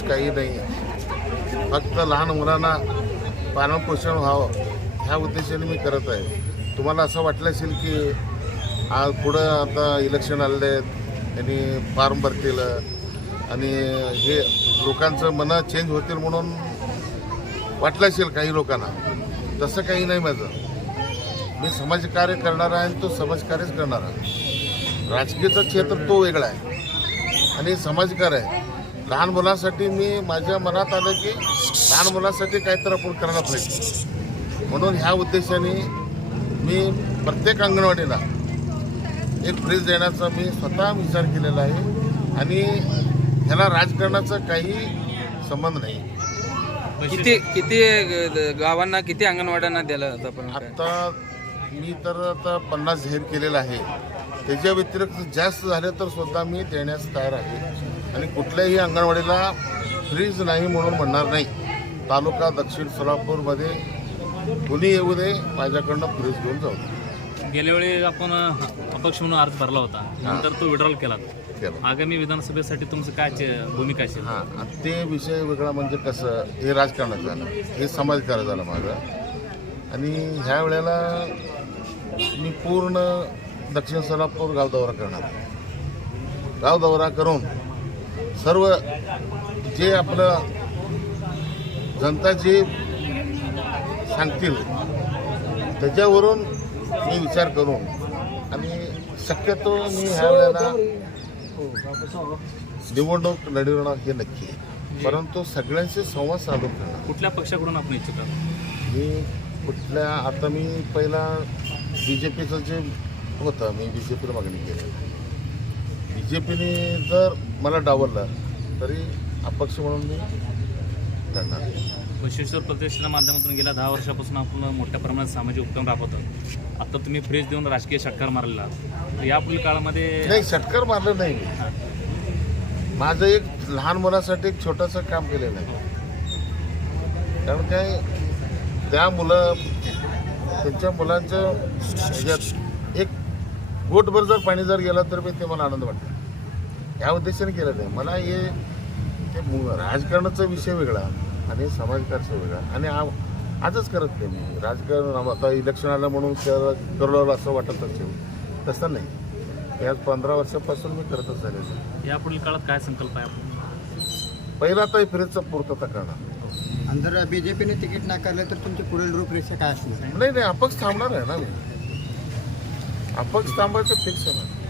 काही नाही आहे. फक्त लहान मुलांना पालनपोषण व्हावं ह्या उद्देशाने मी करत आहे. तुम्हाला असं वाटलं असेल की आज पुढं आता इलेक्शन आलेले आहेत त्यांनी फॉर्म भरतील आणि हे लोकांचं मनं चेंज होतील म्हणून वाटलं असेल काही लोकांना. तसं काही नाही माझं. मी समाजकार्य करणार आहे आणि तो समाजकार्यच करणार आहे. राजकीयचं क्षेत्र तो वेगळा आहे. आणि समाजकार्य आहे. लहान मुलांसाठी मी माझ्या मनात आलं की लहान मुलांसाठी काहीतरी आपण करायला पाहिजे. म्हणून ह्या उद्देशाने मी प्रत्येक अंगणवाडीला एक फ्रीज देण्याचा मी स्वतः विचार केलेला आहे आणि ह्याला राजकारणाचा काही संबंध नाही. किती किती गावांना किती अंगणवाड्यांना दिलं आतापर्यंत आत्ता मी तर आता पन्नास जाहीर केलेलं आहे. त्याच्या व्यतिरिक्त जास्त झाले तर सुद्धा मी देण्यास तयार आहे. आणि कुठल्याही अंगणवाडीला फ्रीज नाही म्हणून म्हणणार नाही. तालुका दक्षिण सोलापूरमध्ये कुणी येऊ दे माझ्याकडनं फ्रीज घेऊन जाऊ गेल्या वेळी आपण अपक्ष म्हणून अर्ज भरला होता. नंतर तो विड्रॉल केला. केलं. आगामी विधानसभेसाठी तुमचं काय चे- भूमिका असेल? हां आणि ते विषय वेगळा म्हणजे कसं हे राजकारणात झालं. हे समाजकार्य झालं माझं. आणि ह्या वेळेला मी पूर्ण दक्षिण सोलापूर गाव दौरा करणार. गाव दौरा करून सर्व जे आपलं जनता जे सांगतील त्याच्यावरून मी विचार करून आणि शक्यतो मी ह्या वेळेला निवडणूक लढवणं हे नक्की आहे. परंतु सगळ्यांशी संवाद साधून करणार. कुठल्या पक्षाकडून आपण इच्छुक आहात? मी कुठल्या आता मी पहिला बी जे पीचं जे होतं मी बी जे पीला मागणी केली. जे पीने जर मला डावललं तरी अपक्ष म्हणून मी लढणार बसवेश्वर प्रतिष्ठाच्या माध्यमातून गेल्या दहा वर्षापासून आपण मोठ्या प्रमाणात सामाजिक उपक्रम राबवतो. आता तुम्ही फ्रेज देऊन राजकीय षटकार. तर यापुढील काळामध्ये नाही षटकार मारलं नाही मी. माझं एक लहान मुलासाठी एक छोटंसं काम केलेलं आहे. कारण काय त्या मुलं त्यांच्या मुलांच्या ह्याच्यात एक गोटभर जर पाणी जर गेलं तर मी ते मला आनंद वाटतो. ह्या उद्देशाने केलं नाही मला हे ते मु- राजकारणाचा विषय वेगळा आणि समाजकारचा वेगळा. आणि आजच करत नाही मी. राजकारण आता इलेक्शन आलं म्हणून कर- करलो असं वाटत असेल तसं नाही. या पंधरा वर्षापासून मी करतच आहे. यापुढील काळात काय संकल्प आहे आपण पहिला तर फ्रीजचा पूर्तता करणार. आणि जर बीजेपीने तिकीट नाकारलं तर तुमची पुढील रूपरेषा काय असणार? नाही नाही अपक्ष थांबणार आहे ना मी. अपक्ष थांबायचं फिक्स आहे ना.